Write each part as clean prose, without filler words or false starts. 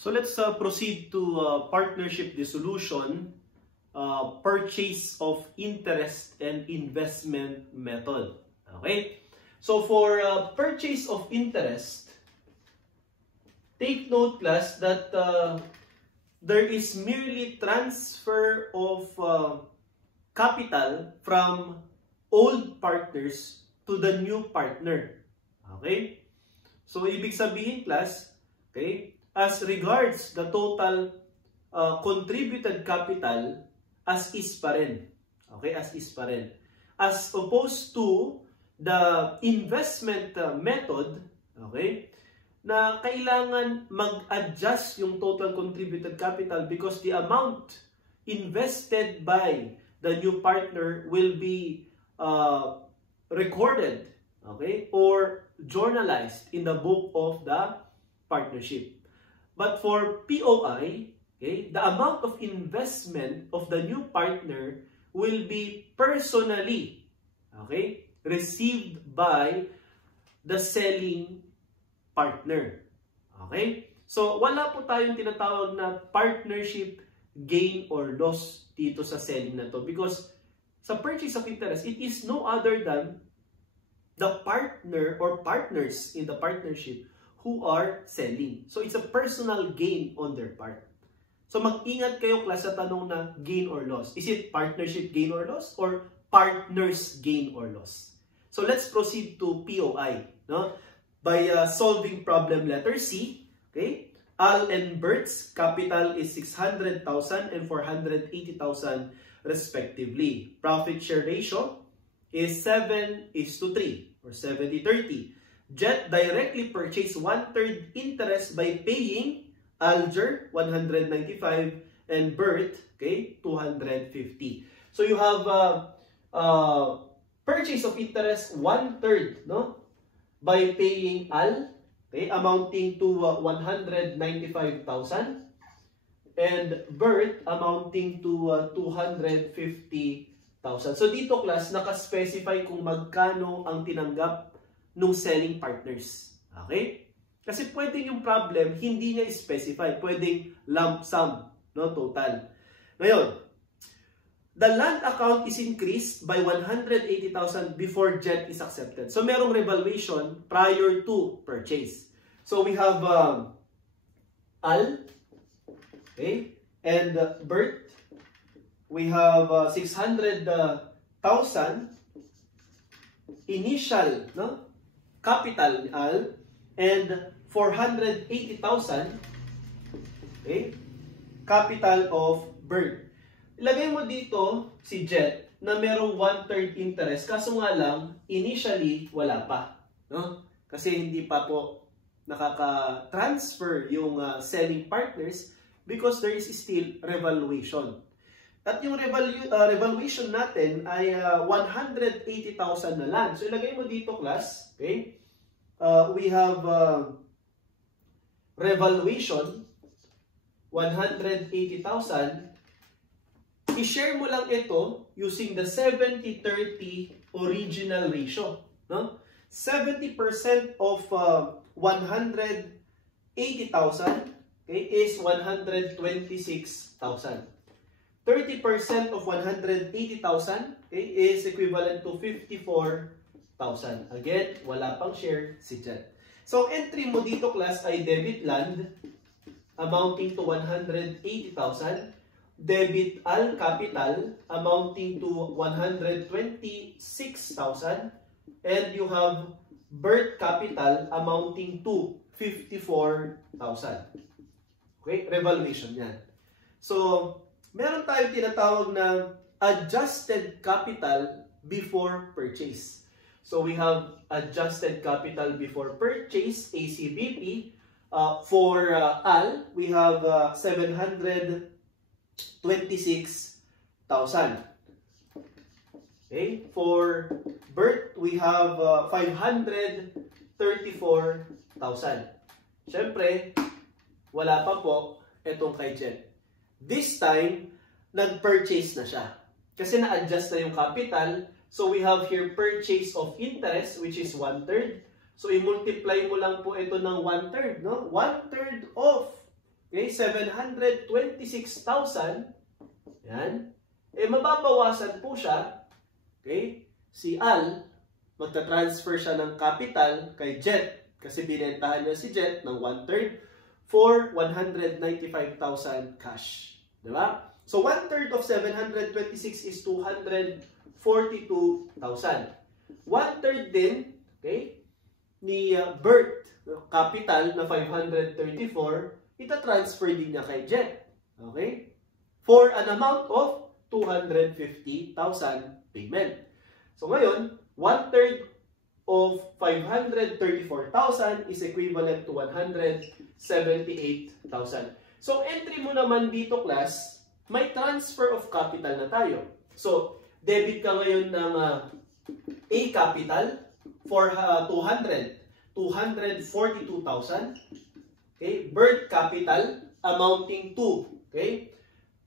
So let's proceed to partnership dissolution, purchase of interest and investment method. Okay? So for purchase of interest, take note class that there is merely transfer of capital from old partners to the new partner. Okay? So ibig sabihin class, okay, as regards the total contributed capital, as is pa rin. Okay, as is pa rin. As opposed to the investment method, okay, na kailangan mag-adjust yung total contributed capital because the amount invested by the new partner will be recorded, okay, or journalized in the book of the partnership. But for POI, okay, the amount of investment of the new partner will be personally, okay, received by the selling partner. Okay? So, wala po tayong tinatawag na partnership gain or loss dito sa selling na to. Because sa purchase of interest, it is no other than the partner or partners in the partnership who are selling. So, it's a personal gain on their part. So, mag-ingat kayo class sa tanong na gain or loss. Is it partnership gain or loss or partners gain or loss? So, let's proceed to POI. No? By solving problem letter C, okay? Al and Bert's capital is 600,000 and 480,000 respectively. Profit share ratio is 7:3 or 70-30. Jet directly purchased 1/3 interest by paying Alger 195 and Bert, okay, 250. So you have purchase of interest 1/3, no, by paying Al, okay, amounting to 195,000 and Bert amounting to 250,000. So dito class naka-specify kung magkano ang tinanggap nung selling partners. Okay? Kasi pwedeng yung problem, hindi niya specify. Pwedeng lump sum, no, total. Ngayon, the land account is increased by 180,000 before Jet is accepted. So merong revaluation prior to purchase. So we have Al, okay, and Bert. We have 600,000 initial, no, capital ni Al, and 480,000, okay, capital of Bert. Ilagay mo dito si Jet na merong 1/3 interest, kaso nga lang initially wala pa, no? Kasi hindi pa po nakaka-transfer yung selling partners because there is still revaluation. At yung revaluation natin ay 180,000 na lang. So ilagay mo dito class, okay? We have revaluation 180,000. I-share mo lang ito using the 70-30 original ratio, no? 70% of 180,000, okay, is 126,000. 30% of 180,000, okay, is equivalent to 54,000. Again, wala pang share si Jet. So, entry mo dito class ay debit land amounting to 180,000. Debit Al capital amounting to 126,000. And you have Bert capital amounting to 54,000. Okay, revaluation yan. So, meron tayong tinatawag na adjusted capital before purchase. So we have adjusted capital before purchase, ACBP. For Al, we have 726,000. Okay, for Bert, we have 534,000. Siyempre, wala pa po itong kay Jet. This time, nag-purchase na siya. Kasi na-adjust na yung capital. So, we have here purchase of interest, which is 1/3. So, i-multiply mo lang po ito ng 1/3, no? 1/3 of, okay, okay, 726,000, yan, mababawasan po siya, okay, si Al, magta-transfer siya ng capital kay Jet, kasi binentahan niya si Jet ng 1/3 for 195,000 cash. Diba? So 1/3 of 726 is 242,000. 1/3 din, okay, ni Bert, capital na 534, ita-transfer din niya kay Jet. Okay? For an amount of 250,000 payment. So ngayon, 1/3 of 534,000 is equivalent to 178,000. So entry mo naman dito, class, may transfer of capital na tayo. So debit ka ngayon ng A capital for 242,000. Okay, Bert capital amounting to, okay,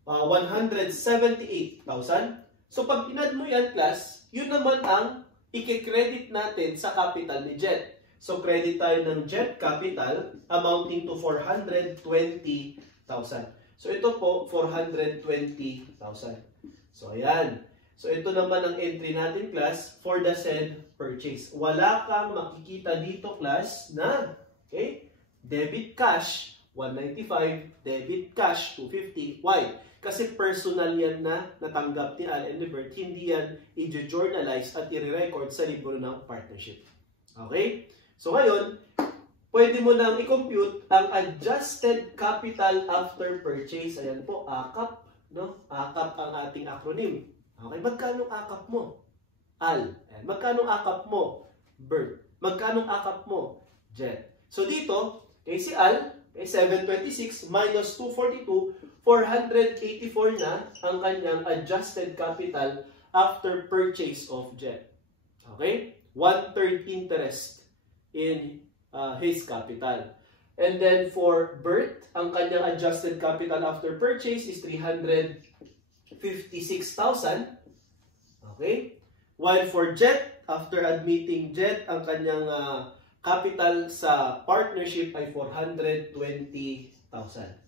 178,000. So pag inad mo yan, class, yun naman ang i-credit natin sa capital ni Jet. So credit tayo ng Jet capital amounting to 420,000. So ito po 420,000. So ayan. So ito naman ang entry natin, class, for the said purchase. Wala kang makikita dito, class, na, okay, debit cash 195, debit cash 250. Why? Kasi personal yan na natanggap ni Al and ni Bert. Hindi yan i-journalize at i-record sa libro ng partnership. Okay? So ngayon, pwede mo nang i-compute ang adjusted capital after purchase. Ayan po, ACAP. No? ACAP ang ating acronym. Okay, magkano ACAP mo? Al. Ayan. Magkano ACAP mo? Bert. Magkano ACAP mo? Jet. So dito, kay si Al, kay 726 minus 242, 484 na ang kanyang adjusted capital after purchase of Jet. Okay? 1/3 interest in his capital. And then for Bert, ang kanyang adjusted capital after purchase is 356,000. Okay? While for Jet, after admitting Jet, ang kanyang capital sa partnership ay 420,000.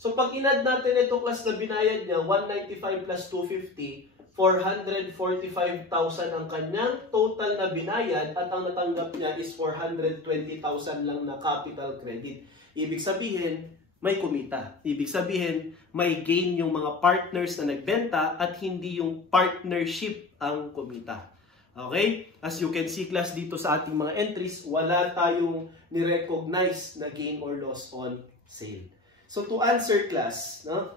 So pag inad natin ito, class, na binayad niya, 195 plus 250, 445,000 ang kanyang total na binayad at ang natanggap niya is 420,000 lang na capital credit. Ibig sabihin, may kumita. Ibig sabihin, may gain yung mga partners na nagbenta at hindi yung partnership ang kumita. Okay? As you can see, class, dito sa ating mga entries, wala tayong ni-recognize na gain or loss on sale. So to answer, class, no?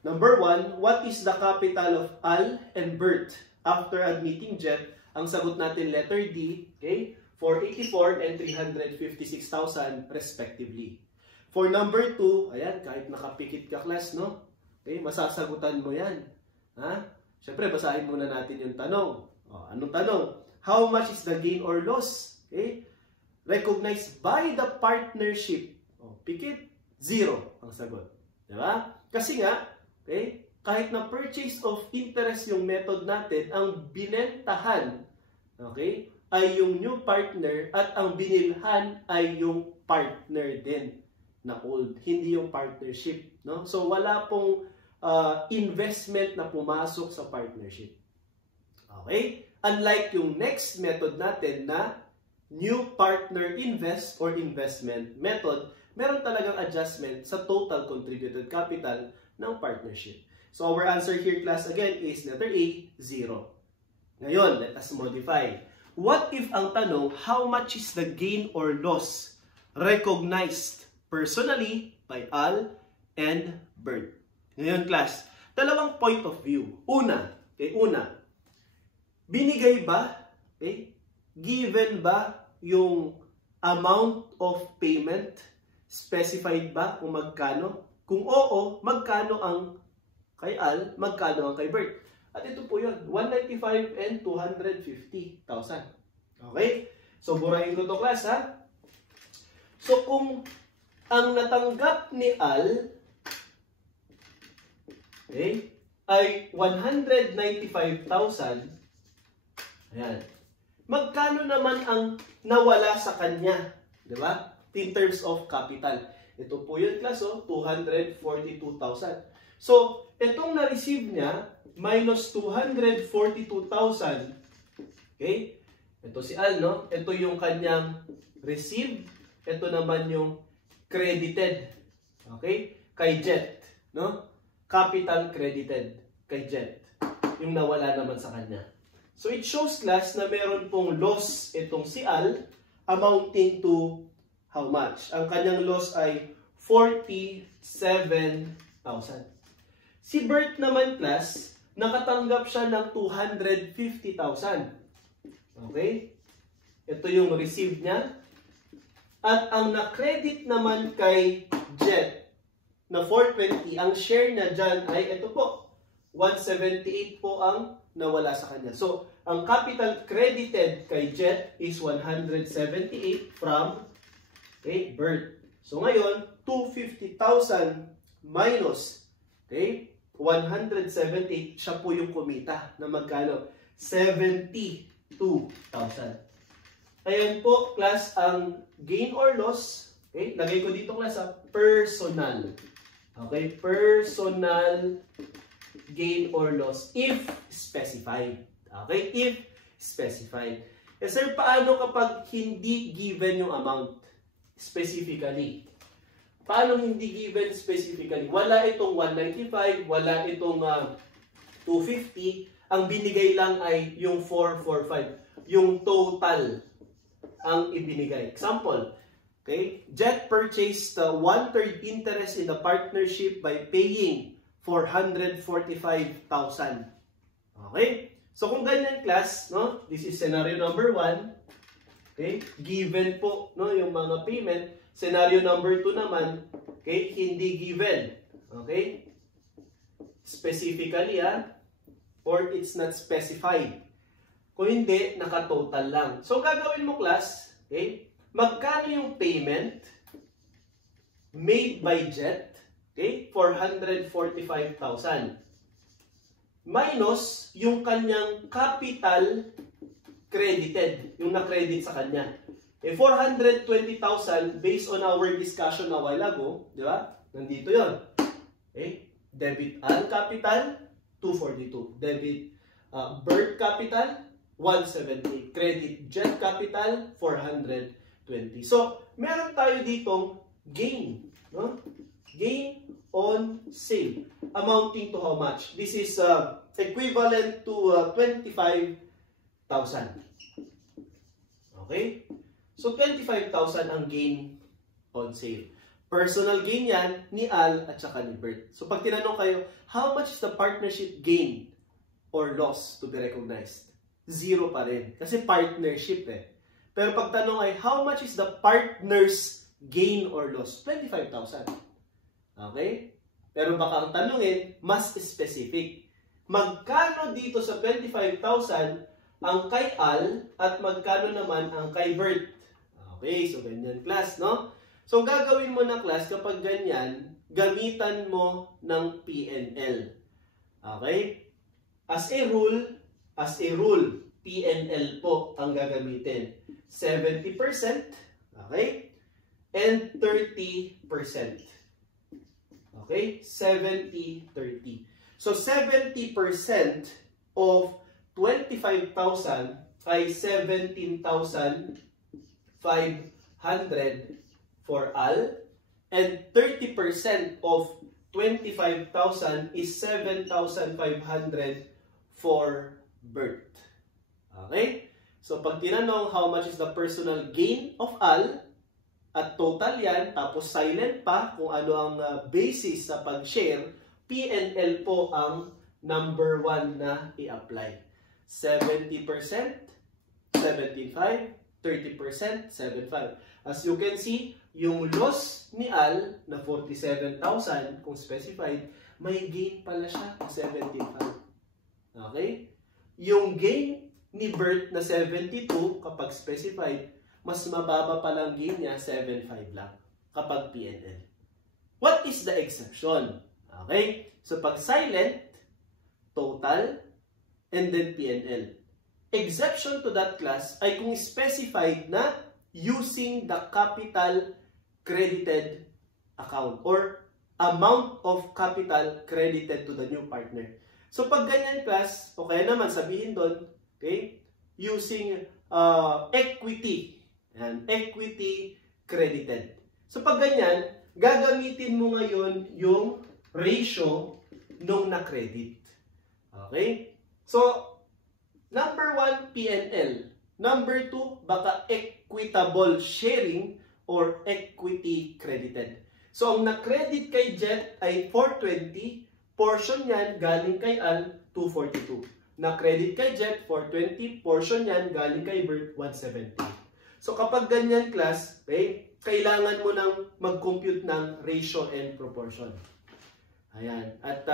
Number 1, what is the capital of Al and Bert after admitting Jet? Ang sagot natin letter D, okay? 484 and 356,000 respectively. For number 2, ayan, kahit nakapikit ka, class, no? Okay, masasagutan mo yan. Ha? Siyempre, basahin muna natin yung tanong. O, anong tanong? How much is the gain or loss? Okay? Recognized by the partnership. O, pikit, 0 ang sagot. Diba? Kasi nga, okay, kahit na purchase of interest yung method natin, ang binentahan, okay, ay yung new partner at ang binilhan ay yung partner din na old, hindi yung partnership, no? So wala pong investment na pumasok sa partnership. Okay? Unlike yung next method natin na new partner invest or investment method, meron talagang adjustment sa total contributed capital ng partnership. So our answer here, class, again is letter A, 0. Ngayon, let us modify. What if ang tanong, how much is the gain or loss recognized personally by Al and Bert? Ngayon, class, dalawang point of view. Una, binigay ba, okay, given ba yung amount of payment? Specified ba kung magkano? Kung oo, magkano ang kay Al, magkano ang kay Bert? At ito po yun, 195 and 250,000. Okay? So, burahin ko to, class, ha? So, kung ang natanggap ni Al, okay, ay 195,000, ayan, magkano naman ang nawala sa kanya? Diba? In terms of capital. Ito po yun, class, 242,000. So, itong na-receive niya, minus 242,000. Okay? Ito si Al, no? Ito yung kanyang received. Ito naman yung credited. Okay? Kay Jet. No? Capital credited kay Jet. Yung nawala naman sa kanya. So, it shows, class, na meron pong loss itong si Al amounting to how much? Ang kanyang loss ay 47,000. Si Bert naman, class, nakatanggap siya ng 250,000. Okay? Ito yung received niya. At ang na-credit naman kay Jet na 420, ang share na dyan ay ito po. 178 po ang nawala sa kanya. So, ang capital credited kay Jet is 178 from Bert. So, ngayon, 250,000 minus 178, siya po yung kumita na magkano? 72,000. Ayan po, class, ang gain or loss. Okay, lagay ko dito, class, personal. Okay, personal gain or loss if specified. Okay, if specified. Eh, sir, paano kapag hindi given yung amount specifically? Paano hindi given specifically? Wala itong 195, wala itong 250. Ang binigay lang ay yung 445. Yung total ang ibinigay. Example, okay? Jet purchased 1/3 interest in the partnership by paying 445,000. Okay? So kung ganyan, class, no? This is scenario number 1. Okay? Given po, no, yung mga payment. Scenario number 2 naman, okay, hindi given. Okay? Specifically, or it's not specified. Kung hindi, naka-total lang. So, gagawin mo, class, okay, magkano yung payment made by Jet, okay, 445,000. Minus yung kanyang capital credited, yung na-credit sa kanya. 420,000 based on our discussion a while ago, di ba? Nandito yon. Okay? Debit Al capital, 242. Debit Bert capital, 178. Credit Jet capital, 420. So, meron tayo ditong gain. No? Gain on sale. Amounting to how much? This is equivalent to 25,000. Okay? So, 25,000 ang gain on sale. Personal gain yan ni Al at saka ni Bert. So, pag tinanong kayo, how much is the partnership gain or loss to be recognized? Zero pa rin. Kasi partnership eh. Pero pag tanong ay, how much is the partner's gain or loss? 25,000. Okay? Pero baka ang tanongin, mas specific. Magkano dito sa 25,000 ang kay Al at magkano naman ang kay Bert? Okay, so ganyan, class, no? So, gagawin mo na, class, kapag ganyan, gamitan mo ng PNL. Okay? As a rule, PNL po ang gagamitin. 70%, okay? And 30%. Okay? 70-30. So, 70% of 25,000 ay 17,500 for Al, and 30% of 25,000 is 7,500 for Bert. Okay? So, pag tinanong how much is the personal gain of Al, at total yan, tapos silent pa kung ano ang basis sa pag-share, PNL po ang number 1 na i-apply. 70%, 75%, 30%, 75%. As you can see, yung loss ni Al na 47,000, kung specified, may gain pala siya na 75. Okay? Yung gain ni Bert na 72, kapag specified, mas mababa palang gain niya, 75 lang kapag PNL. What is the exception? Okay? So, pag silent, total, and then PNL. Exception to that, class, ay kung specified na using the capital credited account or amount of capital credited to the new partner. So pag ganyan class, o kaya naman sabihin doon, okay, using equity. Yan, equity credited. So pag ganyan, gagamitin mo ngayon yung ratio nung na-credit. Okay? So, number 1, P&L. Number 2, baka equitable sharing or equity credited. So, ang na-credit kay Jet ay 420, portion yan galing kay Al, 242. Na-credit kay Jet, 420, portion yan galing kay Bert, 170. So, kapag ganyan class, okay, kailangan mo nang mag-compute ng ratio and proportion. Ayan. At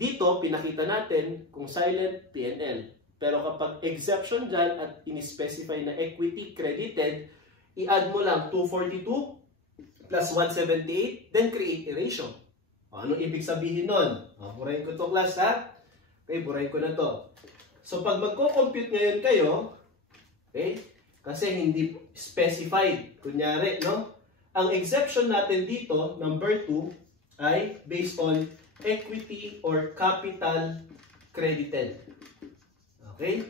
dito, pinakita natin kung silent, P&L. Pero kapag exception dyan at in-specify na equity credited, i-add mo lang 242 plus 178, then create a ratio. Anong ibig sabihin nun? Burahin ko to class ha? Okay, burahin ko na to. So pag magko-compute ngayon kayo, okay, kasi hindi specified, kunyari, no? Ang exception natin dito, number 2, ay based on equity or capital credited. Okay?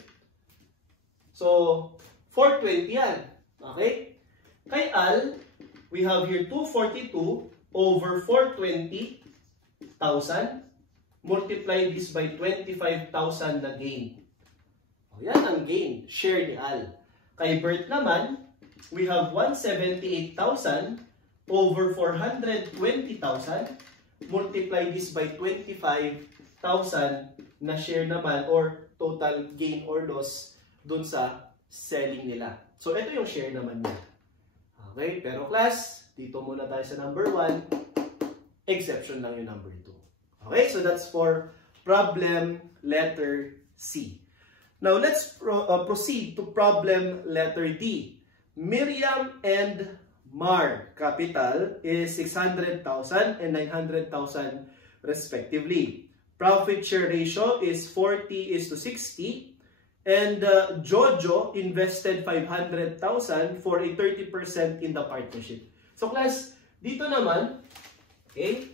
So, 420 yan. Okay? Kay Al, we have here 242 over 420,000. Multiply this by 25,000 na gain. O, yan ang gain. Share ni Al. Kay Bert naman, we have 178,000 over 420,000. Multiply this by 25,000 na share naman or total gain or loss dun sa selling nila. So, ito yung share naman niya. Okay, pero class, dito muna tayo sa number 1. Exception lang yung number 2. Okay, so that's for problem letter C. Now, let's proceed to problem letter D. Miriam and Mar capital is 600,000 and 900,000 respectively. Profit share ratio is 40:60. And Jojo invested 500,000 for a 30% in the partnership. So class, dito naman, okay,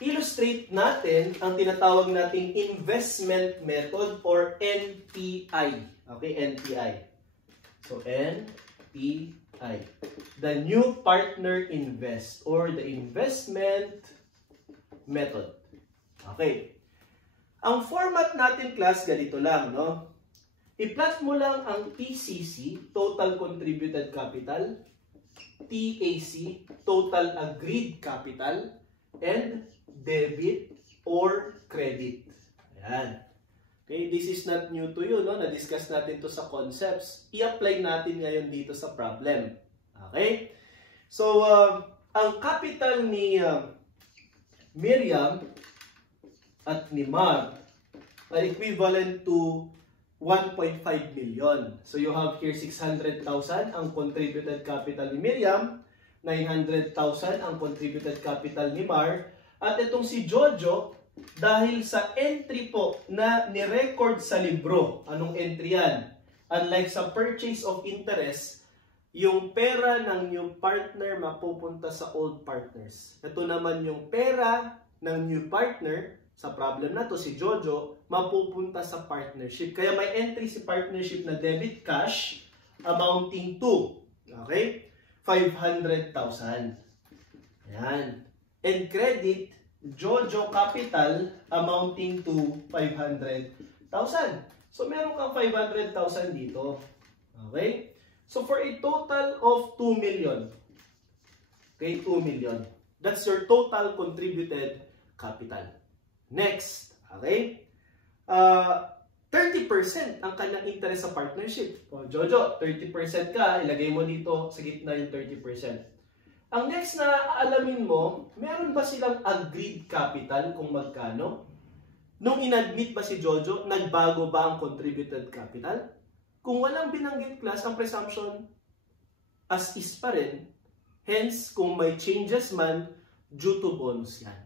illustrate natin ang tinatawag nating investment method or NPI. Okay, NPI. So NPI. The new partner invest or the investment method. Okay. Ang format natin class ganito lang, no? I-plot mo lang ang TCC, Total Contributed Capital, TAC, Total Agreed Capital, and debit or credit. Ayan. Okay, this is not new to you, no? Na-discuss natin to sa concepts. I-apply natin ngayon dito sa problem. Okay? So, ang capital ni Miriam at ni Mar ay equivalent to 1.5 million. So you have here 600,000 ang contributed capital ni Miriam, 900,000 ang contributed capital ni Mar, at itong si Jojo, dahil sa entry po na ni-record sa libro, anong entry yan? Unlike sa purchase of interest, yung pera ng new partner mapupunta sa old partners. Ito naman yung pera ng new partner, sa problem na to si Jojo, mapupunta sa partnership. Kaya may entry si partnership na debit cash amounting to, okay, 500,000. Ayan. And credit, Jojo capital amounting to 500,000. So meron kang 500,000 dito. Okay? So for a total of 2 million. Okay, 2 million. That's your total contributed capital. Next, okay? 30% ang kanyang interest sa partnership. O, Jojo, 30% ka, ilagay mo dito sa gitna yung 30%. Ang next na aalamin mo, meron ba silang agreed capital kung magkano? Nung inadmit ba si Jojo, nagbago ba ang contributed capital? Kung walang binanggit class, ang presumption as is pa rin. Hence, kung may changes man, due to bonus yan.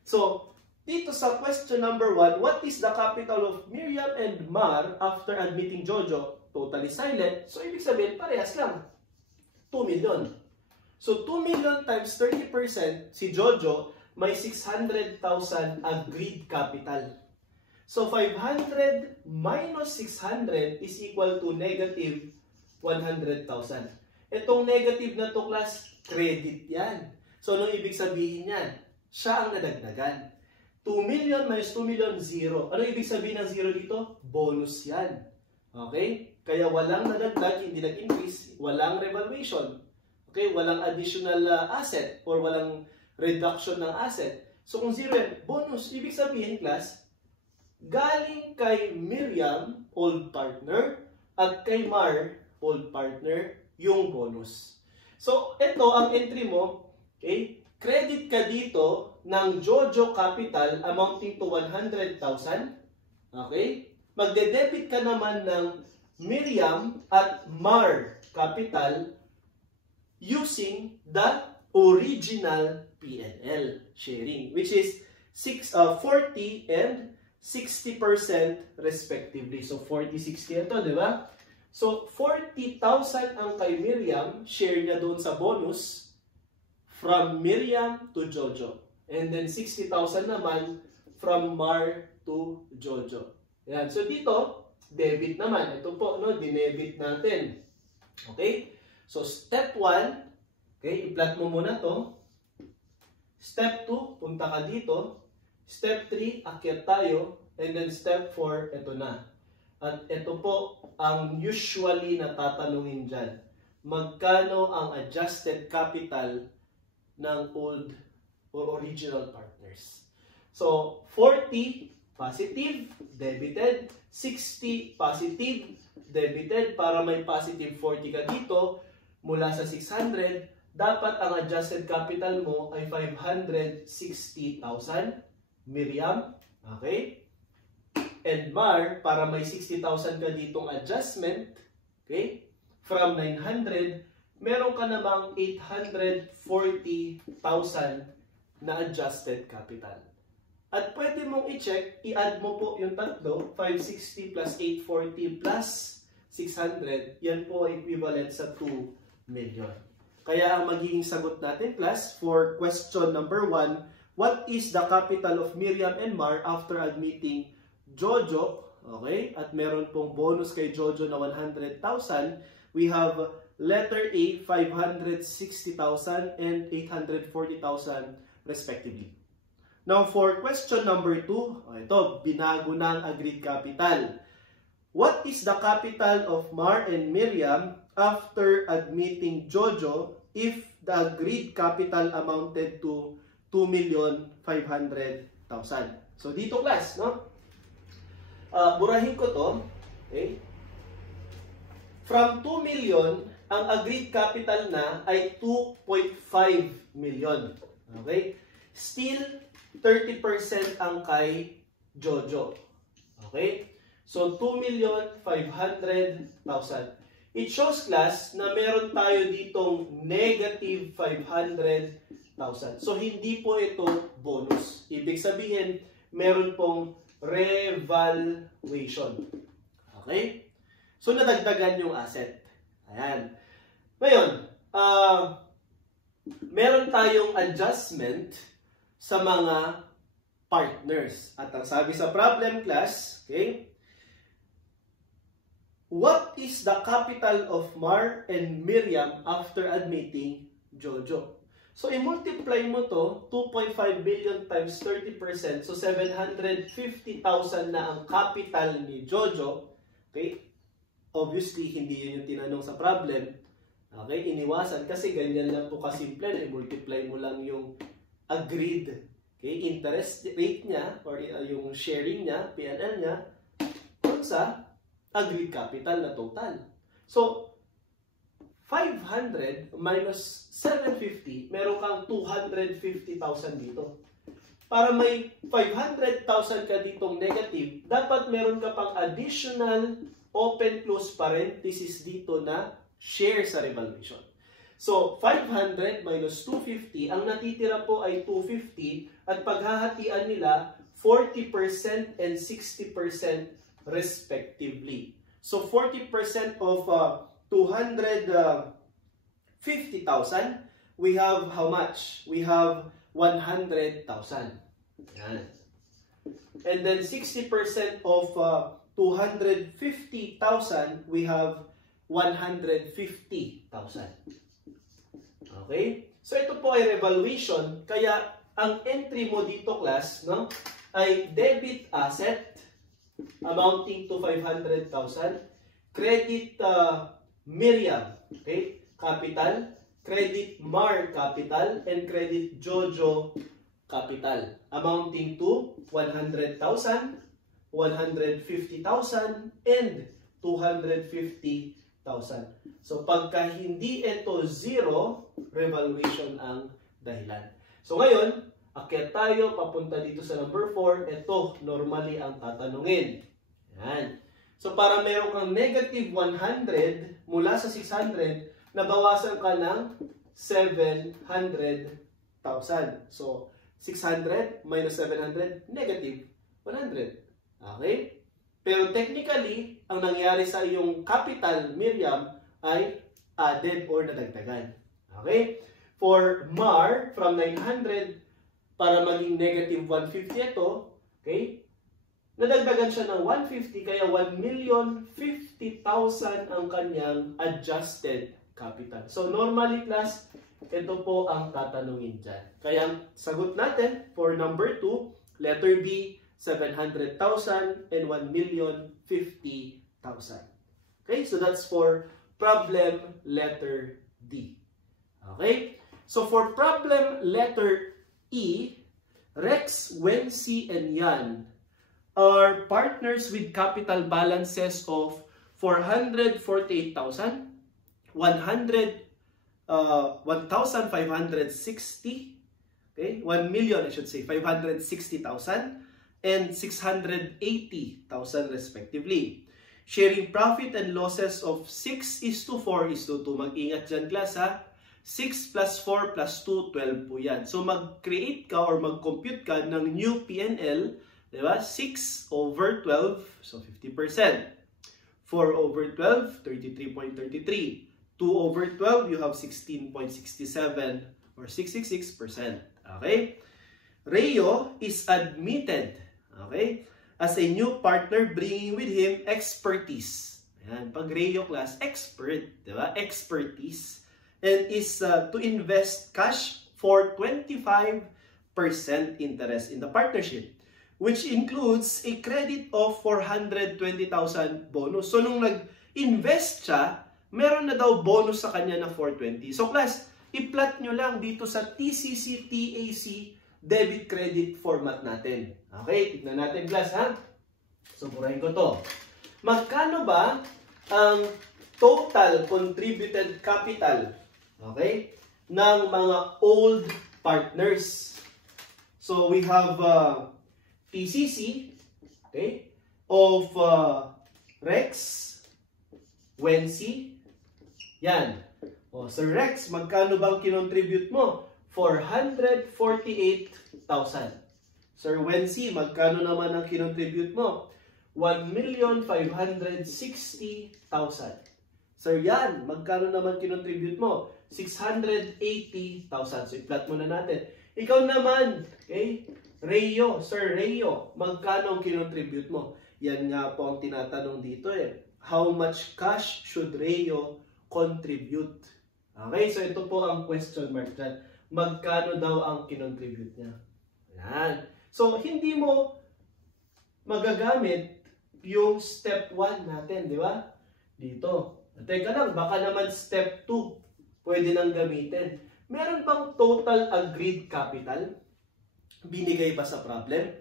So, dito sa question number 1, what is the capital of Miriam and Mar after admitting Jojo? Totally silent. So, ibig sabihin, parehas lang. 2 million. So 2 million times 30%, si Jojo may 600,000 agreed capital. So 500 minus 600 is equal to negative 100,000. Itong negative na to, class, credit yan. So anong ibig sabihin yan? Siya ang nadagdagan. 2 million minus 2 million, 0. Ano ibig sabihin ng 0 dito? Bonus yan. Okay? Kaya walang nadagdag, hindi nag-increase, walang revaluation. Okay? Walang additional asset or walang reduction ng asset. So kung 0 yan, bonus. Ibig sabihin, class, galing kay Miriam, old partner, at kay Mar, old partner, yung bonus. So ito ang entry mo, okay? Credit ka dito ng Jojo capital amounting to 100,000. Okay? Magde-debit ka naman ng Miriam at Mar capital using the original P&L sharing, which is 40 and 60% respectively. So 40-60 ito, di ba? So 40,000 ang kay Miriam, share niya doon sa bonus from Miriam to Jojo. And then 60,000 naman from Mar to Jojo. Yan. So dito, debit naman. Ito po, no, dinebit natin. Okay? So step 1, okay, i-plot mo muna to. Step 2, punta ka dito. Step 3, akyat tayo. And then step 4, ito na. At ito po ang usually natatanungin dyan. Magkano ang adjusted capital ng old or original partners? So, 40 positive, debited. 60 positive, debited. Para may positive 40 ka dito, mula sa 600, dapat ang adjusted capital mo ay 560,000 Miriam. Okay? And Mar, para may 60,000 ka ditong adjustment, okay? From 900, meron ka namang 840,000 na adjusted capital. At pwede mong i-check, i-add mo po yung tatlo, 560 plus 840 plus 600, yan po ay equivalent sa 2 million. Kaya ang magiging sagot natin, class, for question number 1, what is the capital of Miriam and Mar after admitting Jojo? Okay? At meron pong bonus kay Jojo na 100,000. We have letter A, 560,000 and 840,000 respectively. Now, for question number 2, ito, binago ng agreed capital. What is the capital of Mar and Miriam after admitting Jojo if the agreed capital amounted to 2,500,000? So, dito, class, no? Burahin ko to. Okay? From 2 million, ang agreed capital na ay 2.5 million. Okay? Still, 30% ang kay Jojo. Okay? So, 2,500,000. It shows, class, na meron tayo ditong negative 500,000. So, hindi po ito bonus. Ibig sabihin, meron pong revaluation. Okay? So, nadagdagan yung asset. Ayan. Ngayon, meron tayong adjustment sa mga partners. At ang sabi sa problem, class, okay, what is the capital of Mar and Miriam after admitting Jojo? So, i-multiply mo to, 2.5 billion times 30%. So, 750,000 na ang capital ni Jojo. Okay? Obviously, hindi yun yung tinanong sa problem. Okay? Iniwasan kasi ganyan lang po kasimple. I-multiply mo lang yung agreed, okay, interest rate niya or yung sharing niya, P&L niya, sa agreed capital na total. So, 500 minus 750, meron kang 250,000 dito. Para may 500,000 ka ditong negative, dapat meron ka pang additional open close parenthesis dito na share sa revaluation. So, 500 minus 250, ang natitira po ay 250 at paghahatian nila 40% and 60% respectively. So, 40% of 250,000 we have how much? We have 100,000. Yan. And then 60% of 250,000, we have 150,000. Okay? So ito po ay revaluation, kaya ang entry mo dito class, no, ay debit asset amounting to 500,000, credit Miriam, okay, capital, credit Mar capital, and credit Jojo capital amounting to 100,000, 150,000, and 250,000. So pagka hindi ito zero, revaluation ang dahilan. So ngayon, akyat tayo papunta dito sa number 4. Ito normally ang tatanungin. Yan. So para meron kang negative 100 mula sa 600, nabawasan ka ng 700,000. So 600 minus 700, negative 100. Okay? Pero technically, ang nangyari sa iyong capital, Miriam, ay added or nadagdagan. Okay? For Mar, from 900 para maging negative 150 ito, okay? Nadagdagan siya ng 150, kaya 1,050,000 ang kanyang adjusted capital. So normally class, ito po ang tatanungin dyan. Kaya ang sagot natin for number 2, letter B, 700,000 and 1,050,000. Okay, so that's for problem letter D. Okay, so for problem letter E, Rex, Wency, and Yan are partners with capital balances of 448,000, 1,560, okay, 1,000,000 I should say, 560,000, and 680,000 respectively. Sharing profit and losses of 6:4:2. Mag-ingat dyan class ha. 6 plus 4 plus 2, 12 po yan. So mag-create ka or mag-compute ka ng new P&L, diba? 6 over 12, so 50%. 4 over 12, 33.33. 2 over 12, you have 16.67 or 666%. Okay? Rayo is admitted, okay, as a new partner bringing with him expertise. Ayan, pag Rayo class, expert, diba? Expertise. And is to invest cash for 25% interest in the partnership, which includes a credit of 420,000 bonus. So nung nag-invest siya, meron na daw bonus sa kanya na 420. So class, i-plot nyo lang dito sa TCC, TAC, debit credit format natin. Okay, tignan natin class ha. So burahin ko to. Magkano ba ang total contributed capital, okay, ng mga old partners? So we have TCC, okay, of Rex, Wency, yan. O, Sir Rex, magkano bang kinontribute mo? 448,000. Sir Wency, magkano naman ang kinontribute mo? 1,560,000. Sir Yan, magkano naman kinontribute mo? 680,000. So, i-plot muna natin. Ikaw naman, okay? Rayo, Sir Rayo, magkano ang kinontribute mo? Yan nga po ang tinatanong dito eh. How much cash should Rayo contribute? Okay, so ito po ang question mark dyan. Magkano daw ang kinontribute niya? Yan. So, hindi mo magagamit yung step 1 natin, di ba? Dito. Teka lang, baka naman step 2 pwede nang gamitin. Meron bang total agreed capital? Binigay ba sa problem?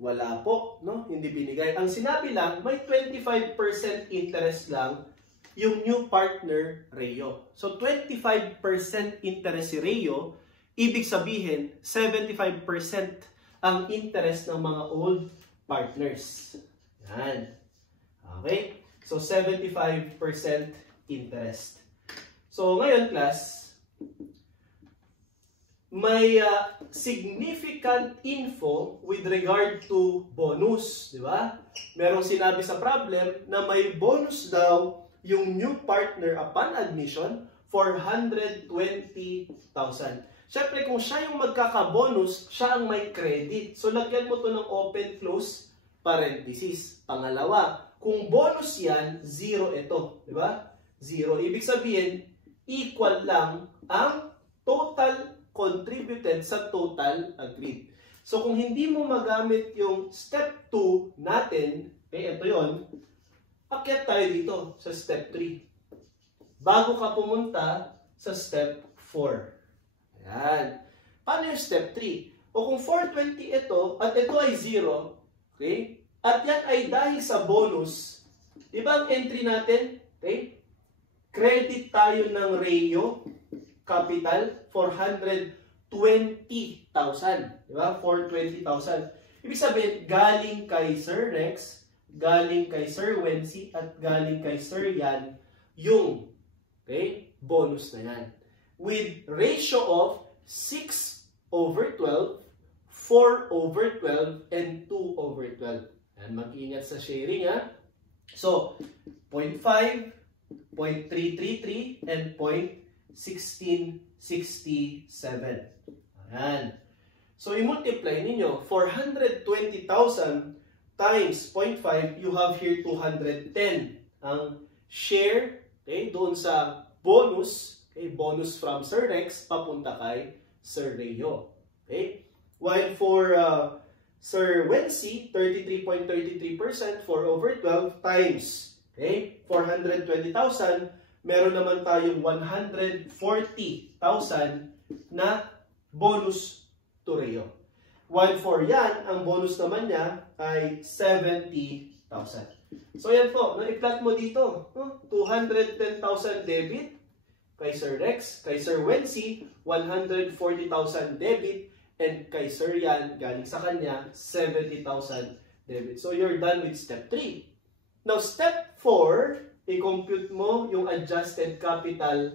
Wala po, no? Hindi binigay. Ang sinabi lang, may 25% interest lang yung new partner, Rayo. So, 25% interest si Rayo, ibig sabihin, 75% ang interest ng mga old partners. Yan. Okay? So, 75% interest. So, ngayon, class, may significant info with regard to bonus, di ba? Merong sinabi sa problem na may bonus daw yung new partner upon admission 420,000. Siyempre, kung siya yung magkaka-bonus, siya ang may credit. So, lagyan mo to ng open close parenthesis. Pangalawa, kung bonus yan, 0 ito. Di ba? 0. Ibig sabihin, equal lang ang total contributed sa total agreed. So, kung hindi mo magamit yung step 2 natin, ito yon, akyat tayo dito sa step 3. Bago ka pumunta sa step 4. Ayan. Paano yung step 3? O kung 420 ito, at ito ay 0, okay? At yan ay dahil sa bonus, di ba ang entry natin? Okay? Credit tayo ng Rayo capital, 420,000. Di ba? 420,000. Ibig sabihin, galing kay Sir Rex, galing kay Sir Wency, at galing kay Sir Yan, yung bonus na yan. With ratio of 6/12, 4/12, and 2/12. Yan, mag-ingat sa sharing ha. So, 0.5, 0.333, and 0.1667. Ayan. So, i-multiply ninyo. 420,000 times 0.5, you have here 210. Ang share, doon sa bonus, bonus from Sir Rex, papunta kay Sir Rayo. While for Sir Wency, 33.33%, 4/12 times 420,000, meron naman tayong 140,000 na bonus to Rayo. While for Yan, ang bonus naman niya ay 70,000. So yan po, i-plot mo dito, 210,000 debit kay Sir Rex, kay Sir Wency, 140,000 debit, and kay Sir Yan, galing sa kanya, 70,000 debit. So, you're done with step 3. Now, step 4, i-compute mo yung adjusted capital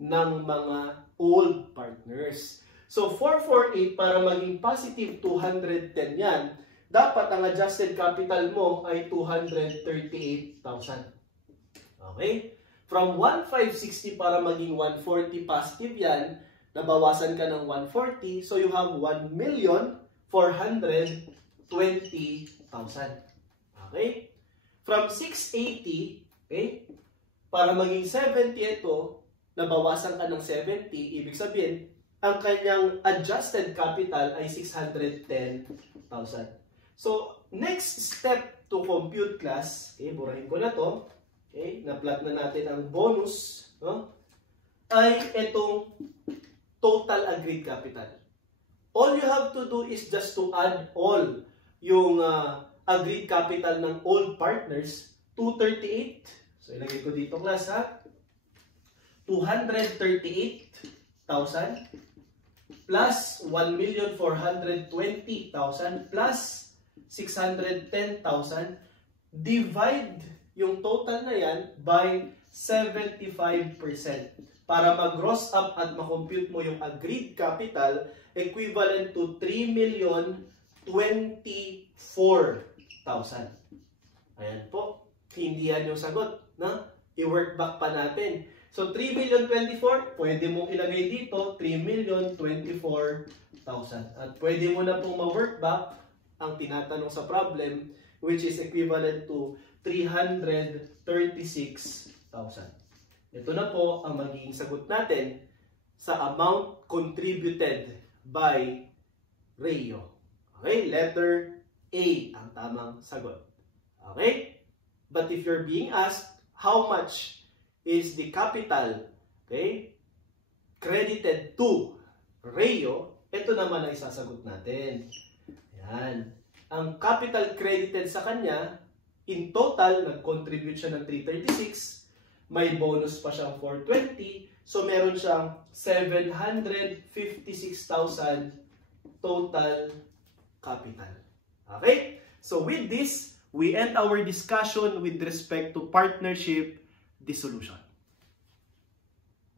ng mga old partners. So, 448, para maging positive 210 yan, dapat ang adjusted capital mo ay 238,000. Okay? From 1,560 para maging 140 positive yan, nabawasan ka ng 140, so you have 1,420,000. Okay? From 680, para maging 70 ito, nabawasan ka ng 70, ibig sabihin, ang kanyang adjusted capital ay 610,000. So, next step to compute class, burahin ko na to, na-plot na natin ang bonus, ay itong total agreed capital. All you have to do is just to add all yung agreed capital ng old partners, 238. So, ilagay ko dito class ha. 238,000 plus 1,420,000 plus 610,000. Divide yung total na yan by 75%. Para mag-gross up at makompute mo yung agreed capital equivalent to 3,024,000. Ayan po. Hindi yan yung sagot. I-work back pa natin. So, 3,024,000, pwede mong ilagay dito, 3,024,000. At pwede mo na pong ma-work back ang tinatanong sa problem, which is equivalent to 336,000. Ito na po ang magiging sagot natin sa amount contributed by Rayo. Okay? Letter A ang tamang sagot. Okay? But if you're being asked how much is the capital, credited to Rayo, ito naman ang isasagot natin. Yan. Ang capital credited sa kanya, in total, nag-contribute siya ng 336. May bonus pa siyang 420. So, meron siyang 756,000 total capital. Okay? So, with this, we end our discussion with respect to partnership dissolution.